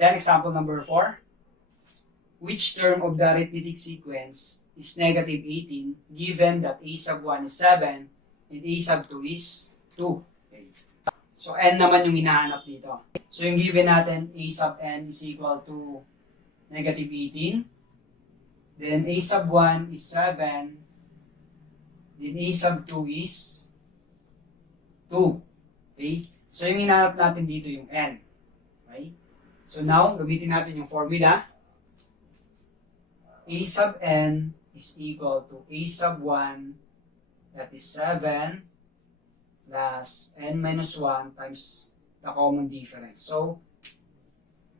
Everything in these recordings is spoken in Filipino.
Then example number 4. Which term of the arithmetic sequence is negative 18 given that a sub 1 is 7 and a sub 2 is 2? Okay. So n naman yung hinahanap dito. So yung given natin, a sub n is equal to negative 18. Then a sub 1 is 7. Then a sub 2 is 2. Okay? So yung hinahanap natin dito yung n. Okay? So now, gamitin natin yung formula. A sub n is equal to a sub 1, that is 7, plus n minus 1 times the common difference. So,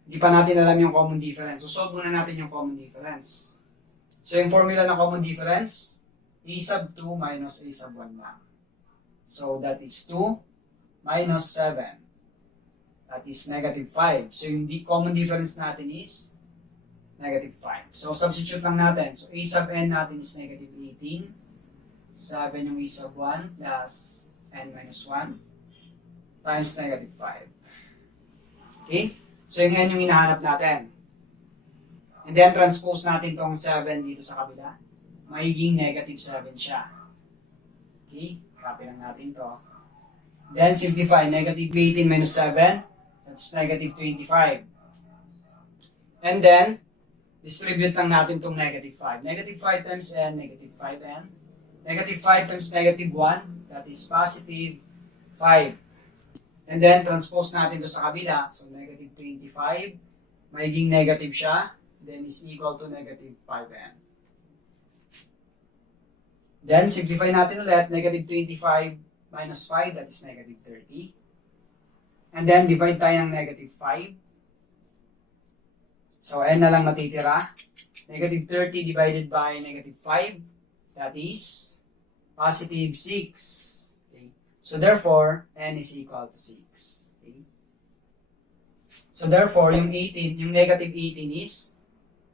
hindi pa natin alam yung common difference. So, solve muna natin yung common difference. So, yung formula ng common difference, a sub 2 minus a sub 1 lang. So, that is 2 minus 7. That is negative 5. So, yung common difference natin is negative 5. So, substitute lang natin. So, a sub n natin is negative 18. 7 yung a sub 1 plus n minus 1 times negative 5. Okay? So, yung n yung hinahanap natin. And then, transpose natin tong 7 dito sa kabila. Magiging negative 7 siya. Okay? Copy lang natin to. Then, simplify. Negative 18 minus 7. That's negative 25. And then, distribute lang natin itong negative 5. Negative 5 times n, negative 5n. Negative 5 times negative 1, that is positive 5. And then, transpose natin ito sa kabila. So, negative 25, magiging negative siya, then is equal to negative 5n. Then, simplify natin ulit. Negative 25 minus 5, that is negative 30. And then, divide tayo ng negative 5. So, n na lang matitira. Negative 30 divided by negative 5, that is positive 6. Okay. So, therefore, n is equal to 6. Okay. So, therefore, yung 18, yung negative 18 is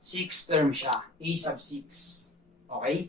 6 term siya. A sub 6. Okay?